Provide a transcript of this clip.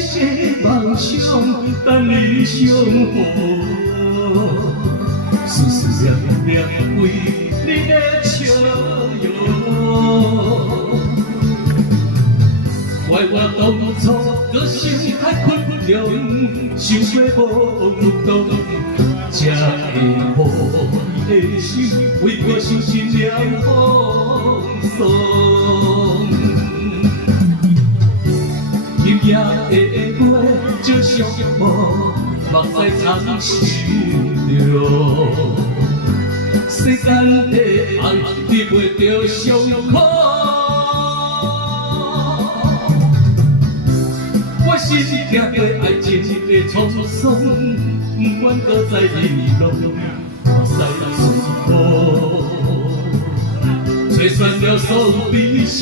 的梦想，等你相逢。思思念念为你的笑容。怪我当初个心太困难，想过无动，才会互你的心为我伤心了风霜。今夜的月，就像无梦在长心中。世间的爱，你袂着伤苦。我心惊过爱情的沧桑，不愿搁再遗落，目屎水雨，吹散了所有悲伤。